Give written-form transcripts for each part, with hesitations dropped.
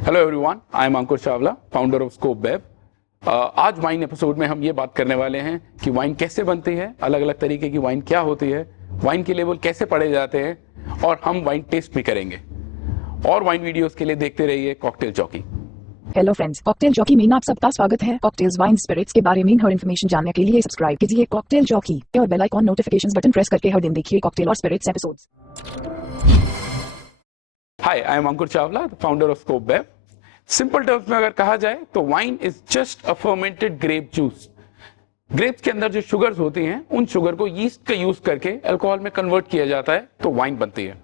Hello everyone, I am Ankur Chawla, founder of Scope web. आज wine episode में हम ये बात करने वाले हैं कि वाइन कैसे बनती है, अलग अलग तरीके की वाइन क्या होती है, वाइन के लेवल कैसे पढ़े जाते हैं और हम वाइन टेस्ट भी करेंगे। और वाइन वीडियोस के लिए देखते रहिए cocktail jockey. Hello friends, cocktail jockey में आप सबका स्वागत है। कॉकटेल्स, वाइन, स्पिरिट्स के बारे में हर इन्फॉर्मेशन जानने के लिए सब्सक्राइब कीजिए कॉकटेल जॉकी और bell icon notifications button press करके हर दिन देखिए कॉकटेल और spirits episodes. Hi, I am Ankur Chawla, founder of Scope Web. Simple terms में अगर कहा जाए तो wine is just a fermented grape juice. Grapes के अंदर जो शुगर्स होती हैं, उन शुगर को यीस्ट का यूज करके अल्कोहल में कन्वर्ट किया जाता है तो वाइन बनती है।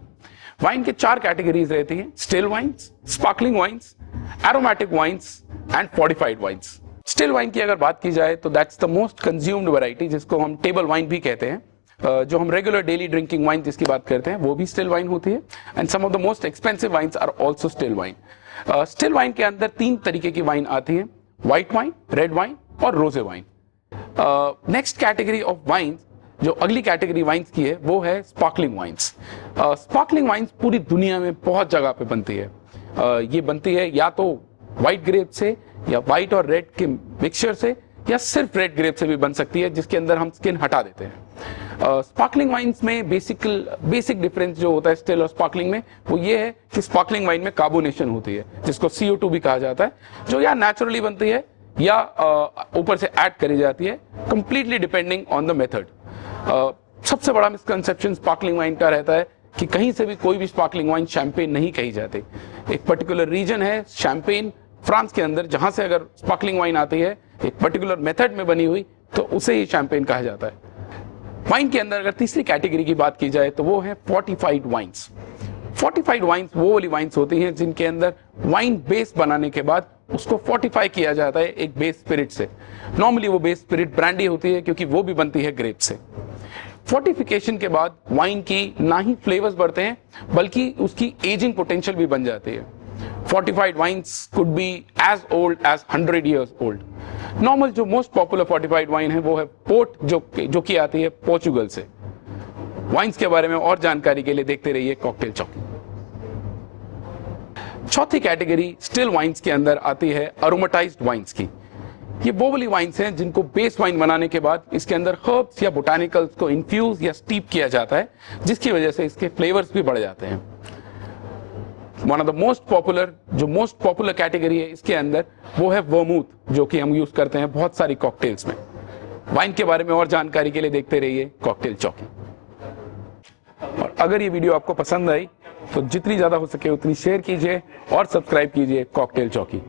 वाइन के 4 कैटेगरीज रहती हैं: still wines, sparkling wines, aromatic wines and fortified wines. Still wine की अगर बात की जाए तो that's the most consumed variety, जिसको हम टेबल वाइन भी कहते हैं। जो हम रेगुलर डेली ड्रिंकिंग वाइन जिसकी बात करते हैं वो भी स्टिल वाइन होती है। And some of the most expensive wines are also still wine. Still wine के अंदर 3 तरीके की वाइन आती है: व्हाइट वाइन, रेड वाइन और रोजे wine. Next category of wine, जो अगली कैटेगरी वाइन्स की है, वो है स्पार्कलिंग वाइन्स। स्पार्कलिंग वाइन्स पूरी दुनिया में बहुत जगह पे बनती है। ये बनती है या तो व्हाइट ग्रेप से, या व्हाइट और रेड के मिक्सचर से, या सिर्फ रेड ग्रेप से भी बन सकती है, जिसके अंदर हम स्किन हटा देते हैं। स्पार्कलिंग वाइन्स में बेसिक डिफरेंस जो होता है स्टिल और स्पार्कलिंग में, वो ये है कि स्पार्कलिंग वाइन में कार्बोनेशन होती है, जिसको CO2 भी कहा जाता है, जो या नेचुरली बनती है या ऊपर से ऐड करी जाती है, completely depending on the method. सबसे बड़ा मिसकंसेप्शन स्पार्कलिंग वाइन का रहता है कि कहीं से भी कोई भी स्पार्कलिंग वाइन शैंपेन नहीं कही जाती। एक पर्टिकुलर रीजन है शैंपेन, फ्रांस के अंदर, जहां से अगर स्पार्कलिंग वाइन आती है एक पर्टिकुलर मेथड में बनी हुई, तो उसे ही शैंपेन कहा जाता है। वाइन के अंदर अगर तीसरी कैटेगरी की बात की जाए तो वो है फोर्टिफाइड वाइन्स। फोर्टिफाइड वाइन्स वो वाली वाइन्स होती हैं जिनके अंदर वाइन बेस बनाने के बाद उसको फोर्टिफाई किया जाता है एक बेस स्पिरिट से। नॉर्मली वो बेस स्पिरिट ब्रांडी होती है, क्योंकि वो भी बनती है ग्रेप से। फोर्टिफिकेशन के बाद वाइन की ना ही फ्लेवर्स बढ़ते हैं, बल्कि उसकी एजिंग पोटेंशियल भी बन जाती है। Fortified wines could be as old as 100 years old. Normal जो मोस्ट पॉपुलर फोर्टिफाइड वाइन है वो है पोर्ट, जो कि आती है पोर्चुगल से। वाइन्स के बारे में और जानकारी के लिए देखते रहिए कॉकटेल जॉकी। चौथी कैटेगरी स्टिल वाइन्स के अंदर आती है अरोमेटाइज्ड वाइन्स की। ये वो वाली वाइन्स हैं जिनको बेस वाइन बनाने के बाद इसके अंदर हर्ब्स या बोटानिकल्स को इन्फ्यूज या स्टीप किया जाता है, जिसकी वजह से इसके फ्लेवर्स भी बढ़ जाते हैं। One of the most popular category है इसके अंदर, वो है वर्मूथ, जो कि हम यूज करते हैं बहुत सारी कॉकटेल्स में। वाइन के बारे में और जानकारी के लिए देखते रहिए कॉकटेल चौकी। और अगर ये वीडियो आपको पसंद आई तो जितनी ज्यादा हो सके उतनी शेयर कीजिए और सब्सक्राइब कीजिए कॉकटेल चौकी।